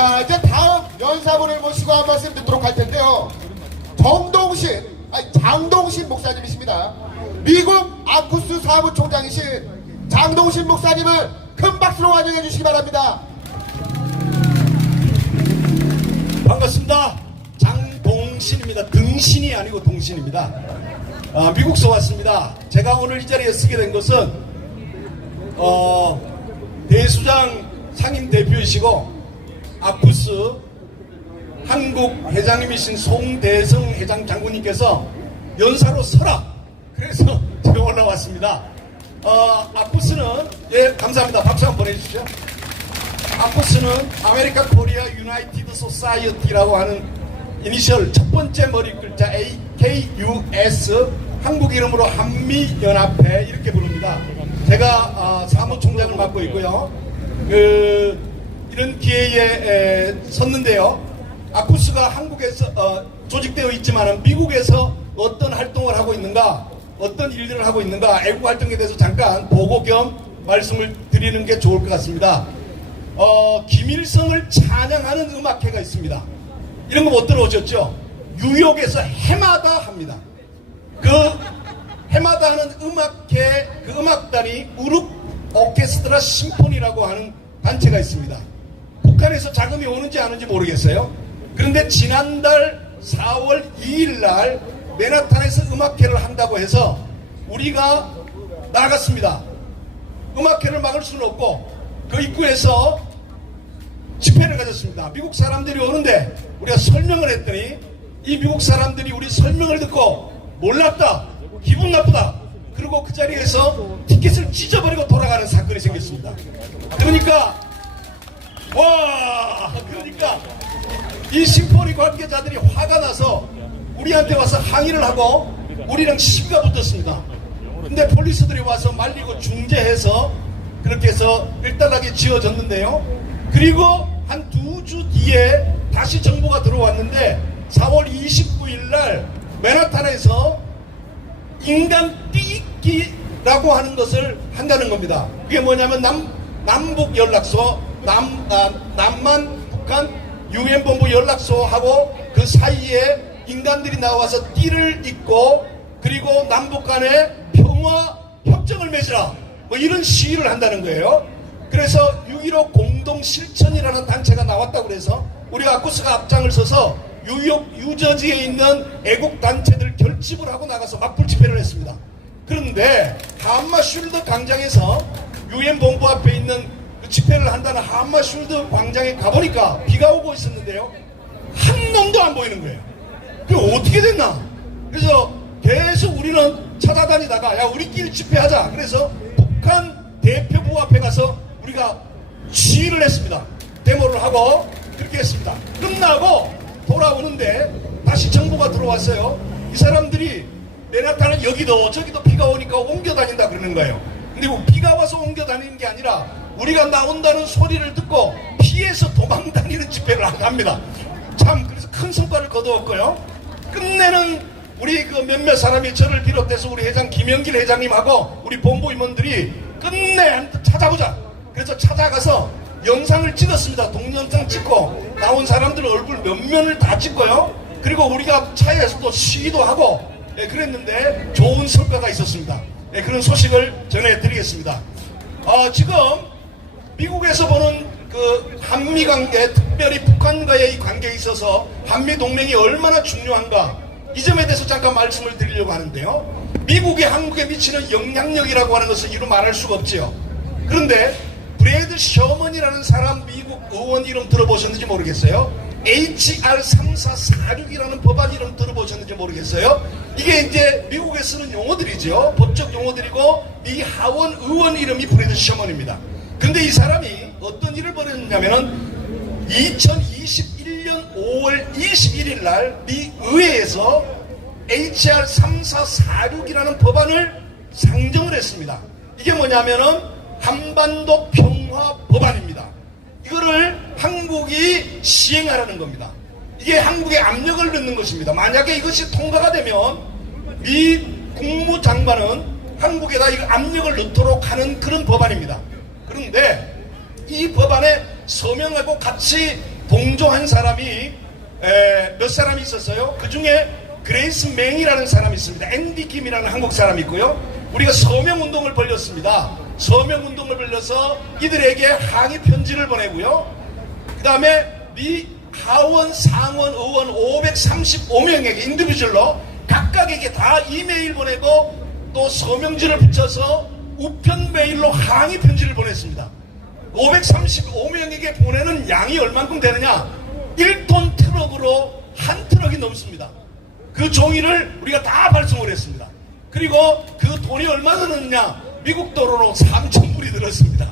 자, 이제 다음 연사분을 모시고 한 말씀 듣도록 할 텐데요. 정동신, 아니 장동신 목사님이십니다. 미국 아쿠스 사무총장이신 장동신 목사님을 큰 박수로 환영해 주시기 바랍니다. 반갑습니다. 장동신입니다. 등신이 아니고 동신입니다. 아, 미국서 왔습니다. 제가 오늘 이 자리에 쓰게 된 것은 어, 대수장 상임 대표이시고 아쿠스 한국 회장님이신 송대성 회장 장군님께서 연사로 서라. 그래서 제가 올라왔습니다. 어, 아쿠스는 예 감사합니다. 박수 한번 보내주시죠. 아코스는 아메리카 코리아 유나이티드 소사이어티라고 하는 이니셜 첫 번째 머리 글자 AKUS 한국 이름으로 한미연합회 이렇게 부릅니다. 제가 어, 사무총장을 맡고 있고요. 그 이런 기회에 에, 섰는데요. 아쿠스가 한국에서 어, 조직되어 있지만 미국에서 어떤 활동을 하고 있는가, 어떤 일들을 하고 있는가, 애국 활동에 대해서 잠깐 보고 겸 말씀을 드리는 게 좋을 것 같습니다. 어, 김일성을 찬양하는 음악회가 있습니다. 이런 거 못 들어오셨죠? 뉴욕에서 해마다 합니다. 그 해마다 하는 음악회, 그 음악단이 우룩 오케스트라 심포니라고 하는 단체가 있습니다. 북한에서 자금이 오는지 아는지 모르겠어요. 그런데 지난달 4월 2일 날 맨하탄에서 음악회를 한다고 해서 우리가 나갔습니다. 음악회를 막을 수는 없고 그 입구에서 집회를 가졌습니다. 미국 사람들이 오는데 우리가 설명을 했더니 이 미국 사람들이 우리 설명을 듣고 몰랐다, 기분 나쁘다. 그리고 그 자리에서 티켓을 찢어버리고 돌아가는 사건이 생겼습니다. 그러니까 와 그러니까 이 심포니 관계자들이 화가 나서 우리한테 와서 항의를 하고 우리랑 시비가 붙었습니다. 근데 폴리스들이 와서 말리고 중재해서 그렇게 해서 일단하게 지어졌는데요. 그리고 한 두 주 뒤에 다시 정보가 들어왔는데 4월 29일 날 맨하탄에서 인간 삐기라고 하는 것을 한다는 겁니다. 그게 뭐냐면 남, 남북 연락소, 남, 아, 남만 북한 유엔 본부 연락소하고 그 사이에 인간들이 나와서 띠를 잇고 그리고 남북 간에 평화 협정을 맺으라. 뭐 이런 시위를 한다는 거예요. 그래서 6.15 공동 실천이라는 단체가 나왔다고 그래서 우리 아쿠스가 앞장을 서서 뉴욕 유저지에 있는 애국 단체들 결집을 하고 나가서 막불 집회를 했습니다. 그런데 하마 슐드 광장에서 유엔 본부 앞에 있는 그 집회를 한다는 하마 슐드 광장에 가보니까 비가 오고 있었는데요. 한 놈도 안 보이는 거예요. 그게 어떻게 됐나? 그래서 계속 우리는 찾아다니다가 야 우리끼리 집회하자. 그래서 북한 대표부 앞에 가서 우리가 시위를 했습니다. 데모를 하고 그렇게 했습니다. 끝나고 돌아오는데 다시 정보가 들어왔어요. 이 사람들이 맨하탄은 여기도 저기도 비가 오니까 옮겨 다닌다 그러는 거예요. 근데 뭐 비가 와서 옮겨 다니는 게 아니라 우리가 나온다는 소리를 듣고 피해서 도망 다니는 집회를 합니다. 참 그래서 큰 성과를 거두었고요. 끝내는 우리 그 몇몇 사람이 저를 비롯해서 우리 회장 김영길 회장님하고 우리 본부 임원들이 끝내 찾아보자. 그래서 찾아가서 영상을 찍었습니다. 동영상 찍고 나온 사람들 얼굴 몇 면을 다 찍고요. 그리고 우리가 차에서도 시위도 하고 예, 그랬는데 좋은 성과가 있었습니다. 예, 그런 소식을 전해드리겠습니다. 어, 지금 미국에서 보는 그 한미 관계, 특별히 북한과의 이 관계에 있어서 한미 동맹이 얼마나 중요한가 이 점에 대해서 잠깐 말씀을 드리려고 하는데요. 미국이 한국에 미치는 영향력이라고 하는 것을 이루 말할 수가 없지요. 그런데 브래드 셔먼이라는 사람 미국 의원 이름 들어보셨는지 모르겠어요. HR 3446이라는 법안 이름 들어보셨는지 모르겠어요. 이게 이제 미국에 쓰는 용어들이죠. 법적 용어들이고 미 하원 의원 이름이 브래드 셔먼입니다. 근데 이 사람이 어떤 일을 벌였냐면은 2021년 5월 21일 날 미 의회에서 HR 3446이라는 법안을 상정을 했습니다. 이게 뭐냐면은 한반도 평화 법안입니다. 이거를 한국이 시행하라는 겁니다. 이게 한국에 압력을 넣는 것입니다. 만약에 이것이 통과가 되면 미 국무장관은 한국에다 이 압력을 넣도록 하는 그런 법안입니다. 그런데 이 법안에 서명하고 같이 동조한 사람이 에, 몇 사람이 있었어요. 그 중에 그레이스 맹이라는 사람이 있습니다. 앤디 김이라는 한국 사람이 있고요. 우리가 서명 운동을 벌였습니다. 서명 운동을 벌려서 이들에게 항의 편지를 보내고요. 그 다음에 미 하원, 상원, 의원 535명에게 인디비주얼로 각각에게 다 이메일 보내고 또 서명지를 붙여서 우편 메일로 항의 편지를 보냈습니다. 535명에게 보내는 양이 얼만큼 되느냐? 1톤 트럭으로 한 트럭이 넘습니다. 그 종이를 우리가 다 발송을 했습니다. 그리고 그 돈이 얼마나 들었느냐? 미국 도로로 3천 불이 들었습니다.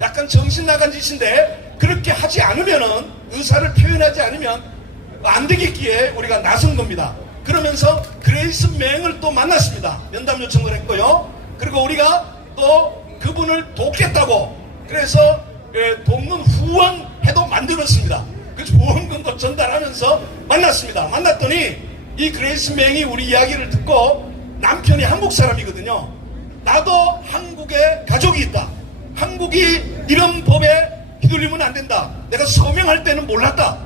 약간 정신 나간 짓인데 그렇게 하지 않으면은 의사를 표현하지 않으면 안 되겠기에 우리가 나선 겁니다. 그러면서 그레이스 맹을 또 만났습니다. 면담 요청을 했고요. 그리고 우리가 또 그분을 돕겠다고 그래서 예, 돕는 후원회도 만들었습니다. 그 후원금도 전달하면서 만났습니다. 만났더니 이 그레이스 맹이 우리 이야기를 듣고 남편이 한국 사람이거든요. 나도 한국에 가족이 있다. 한국이 이런 법에 휘둘리면 안 된다. 내가 서명할 때는 몰랐다.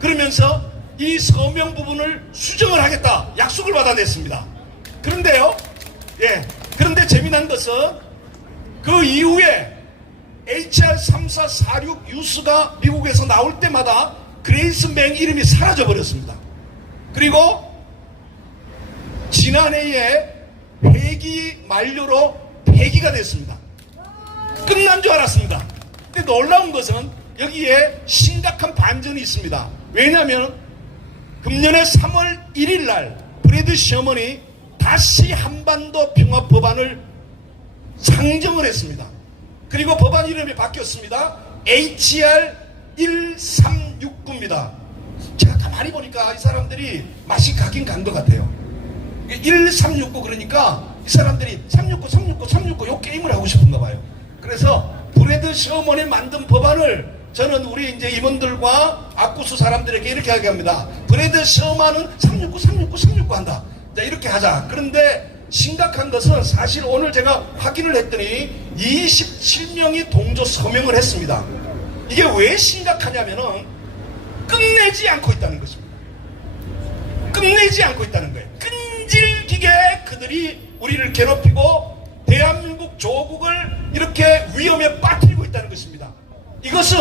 그러면서 이 서명 부분을 수정을 하겠다. 약속을 받아냈습니다. 그런데요, 예. 그런데 재미난 것은 그 이후에 HR3446 뉴스가 미국에서 나올 때마다 그레이스 맹 이름이 사라져 버렸습니다. 그리고 지난해에 회기 만료로 폐기가 됐습니다. 끝난 줄 알았습니다. 근데 놀라운 것은 여기에 심각한 반전이 있습니다. 왜냐하면 금년에 3월 1일 날 브래드 셔먼이 다시 한반도 평화 법안을 상정을 했습니다. 그리고 법안 이름이 바뀌었습니다. HR 1369입니다. 제가 가만히 보니까 이 사람들이 맛이 가긴 간 것 같아요. 1369 그러니까 이 사람들이 369, 369, 369 요 게임을 하고 싶은가 봐요. 그래서 브래드 셔먼이 만든 법안을 저는 우리 이제 임원들과 아쿠스 사람들에게 이렇게 이야기합니다. 브래드 셔먼은 369, 369, 369 한다. 자, 이렇게 하자. 그런데 심각한 것은 사실 오늘 제가 확인을 했더니 27명이 동조 서명을 했습니다. 이게 왜 심각하냐면은 끝내지 않고 있다는 것입니다. 끝내지 않고 있다는 거예요. 끈질기게 그들이 우리를 괴롭히고 대한민국 조국을 이렇게 위험에 빠뜨리고 있다는 것입니다. 이것은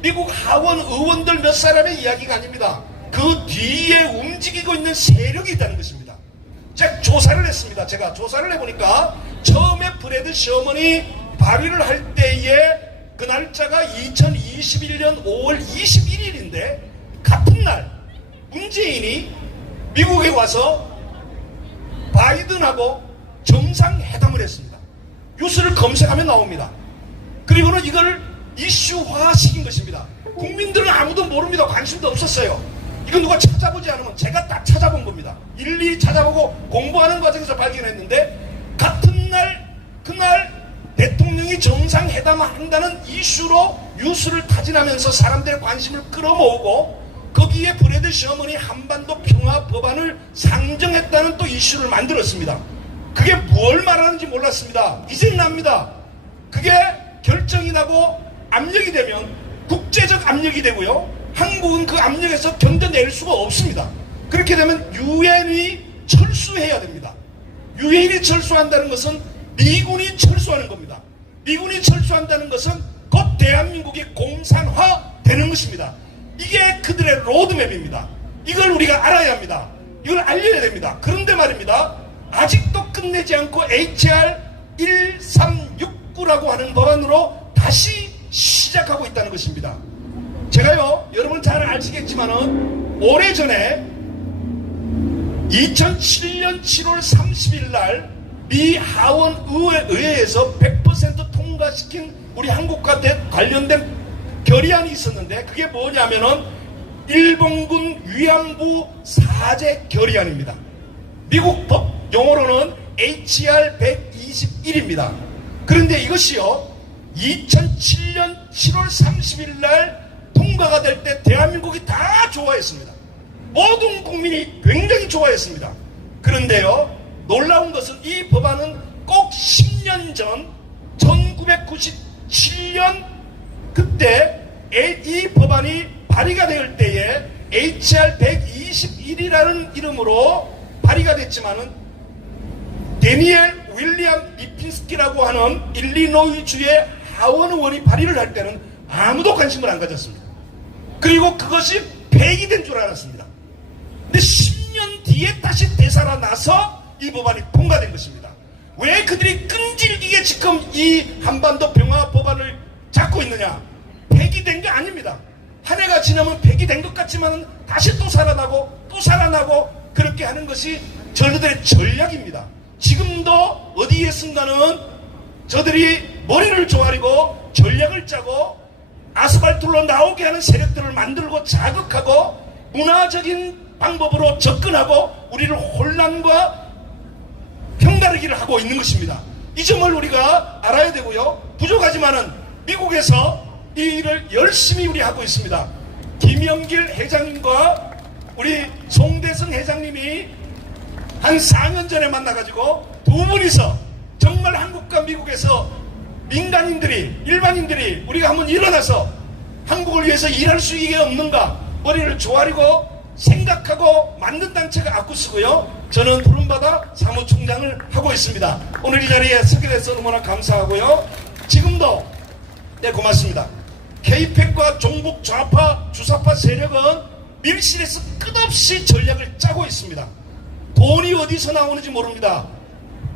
미국 하원 의원들 몇 사람의 이야기가 아닙니다. 그 뒤에 움직이고 있는 세력이 있다는 것입니다. 제가 조사를 했습니다. 제가 조사를 해보니까 처음에 브래드 셔먼이 발의를 할 때에 그 날짜가 2021년 5월 21일인데 같은 날 문재인이 미국에 와서 바이든하고 정상회담을 했습니다. 뉴스를 검색하면 나옵니다. 그리고는 이걸 이슈화 시킨 것입니다. 국민들은 아무도 모릅니다. 관심도 없었어요. 이거 누가 찾아보지 않으면 제가 딱 찾아본 겁니다. 일일이 찾아보고 공부하는 과정에서 발견했는데 같은 날 그날 대통령이 정상회담을 한다는 이슈로 뉴스를 타진하면서 사람들의 관심을 끌어모으고 거기에 브래드 셔먼이 한반도 평화 법안을 상정했다는 또 이슈를 만들었습니다. 그게 뭘 말하는지 몰랐습니다. 이제 납니다. 그게 결정이 나고 압력이 되면 국제적 압력이 되고요. 한국은 그 압력에서 견뎌낼 수가 없습니다. 그렇게 되면 유엔이 철수해야 됩니다. 유엔이 철수한다는 것은 미군이 철수하는 겁니다. 미군이 철수한다는 것은 곧 대한민국이 공산화 되는 것입니다. 이게 그들의 로드맵입니다. 이걸 우리가 알아야 합니다. 이걸 알려야 됩니다. 그런데 말입니다. 아직도 끝내지 않고 HR 1369라고 하는 법안으로 다시 시작하고 있다는 것입니다. 제가요, 여러분 잘 아시겠지만은 오래전에 2007년 7월 30일 날 미 하원 의회, 의회에서 100% 통과시킨 우리 한국과 대- 관련된 결의안이 있었는데 그게 뭐냐면은 일본군 위안부 사제 결의안입니다. 미국 법 용어로는 HR 121입니다. 그런데 이것이요 2007년 7월 30일 날 통과가 될 때 대한민국이 다 좋아했습니다. 모든 국민이 굉장히 좋아했습니다. 그런데요 놀라운 것은 이 법안은 꼭 10년 전 1997년 그때 이 법안이 발의가 될 때에 HR 121이라는 이름으로 발의가 됐지만은 데니엘 윌리엄 리핀스키라고 하는 일리노이주의 하원 의원이 발의를 할 때는 아무도 관심을 안 가졌습니다. 그리고 그것이 폐기된 줄 알았습니다. 근데 10년 뒤에 다시 되살아나서 이 법안이 통과된 것입니다. 왜 그들이 끈질기게 지금 이 한반도 병화 법안을 잡고 있느냐? 폐기된 게 아닙니다. 한 해가 지나면 폐기된 것 같지만 다시 또 살아나고 또 살아나고 그렇게 하는 것이 저들의 전략입니다. 지금도 어디에 쓴가는 저들이 머리를 조아리고 전략을 짜고 아스팔트로 나오게 하는 세력들을 만들고 자극하고 문화적인 방법으로 접근하고 우리를 혼란과 평다르기를 하고 있는 것입니다. 이 점을 우리가 알아야 되고요. 부족하지만은 미국에서 이 일을 열심히 우리 하고 있습니다. 김영길 회장님과 우리 송대성 회장님이 한 4년 전에 만나가지고 두 분이서 정말 한국과 미국에서 민간인들이 일반인들이 우리가 한번 일어나서 한국을 위해서 일할 수 있게 없는가 머리를 조아리고 생각하고 만든 단체가 아쿠스고요. 저는 푸른바다 사무총장을 하고 있습니다. 오늘 이 자리에 서게 돼서 너무나 감사하고요. 지금도 네 고맙습니다. 케이펙과 종북 좌파 주사파 세력은 밀실에서 끝없이 전략을 짜고 있습니다. 돈이 어디서 나오는지 모릅니다.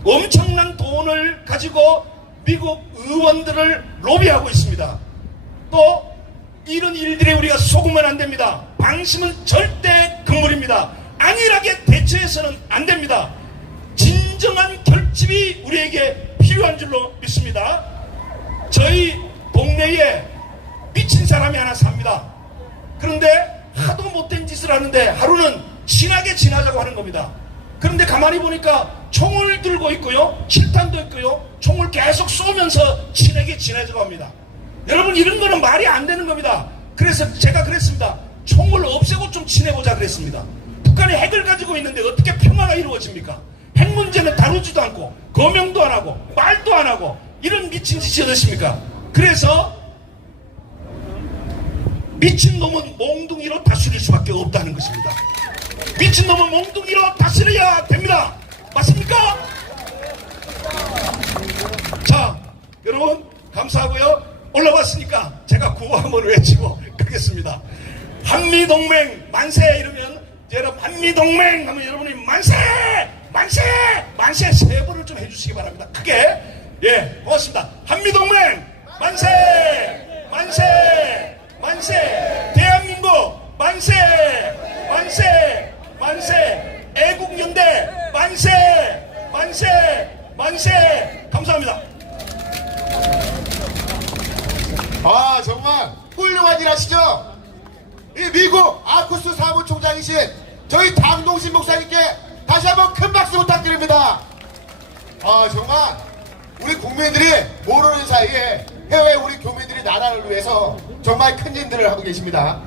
엄청난 돈을 가지고 미국 의원들을 로비하고 있습니다. 또 이런 일들에 우리가 속으면 안 됩니다. 방심은 절대 금물입니다. 안일하게 대처해서는 안 됩니다. 진정한 결집이 우리에게 필요한 줄로 믿습니다. 저희 동네에 미친 사람이 하나 삽니다. 그런데 하도 못된 짓을 하는데 하루는 친하게 지나자고 하는 겁니다. 그런데 가만히 보니까 총을 들고 있고요. 실탄도 있고요. 총을 계속 쏘면서 친하게 지내자고 합니다. 여러분 이런 거는 말이 안 되는 겁니다. 그래서 제가 그랬습니다. 총을 없애고 좀 지내보자 그랬습니다. 북한이 핵을 가지고 있는데 어떻게 평화가 이루어집니까? 핵 문제는 다루지도 않고 거명도 안 하고 말도 안 하고 이런 미친 짓이 어떻습니까? 그래서 미친 놈은 몽둥이로 다스릴 수밖에 없다는 것입니다. 미친 놈은 몽둥이로 다스려야 됩니다. 맞습니까? 자, 여러분 감사하고요. 올라왔으니까 제가 구호 한번 외치고 가겠습니다. 한미 동맹 만세 이러면 여러분 한미 동맹 하면 여러분이 만세 만세 만세 세 번을 좀 해주시기 바랍니다. 크게 예 고맙습니다. 한미 동맹 만세 만세 만세 대한민국 만세 만세 만세 애국연대 만세 감사합니다. 아 정말 훌륭한 일 하시죠? 이 미국 아쿠스 사무총장이신 저희 장동신 목사님께 다시 한번 큰 박수 부탁드립니다. 아 정말 우리 국민들이 모르는 사이에 해외 우리 교민들이 나라를 위해서 정말 큰 일들을 하고 계십니다.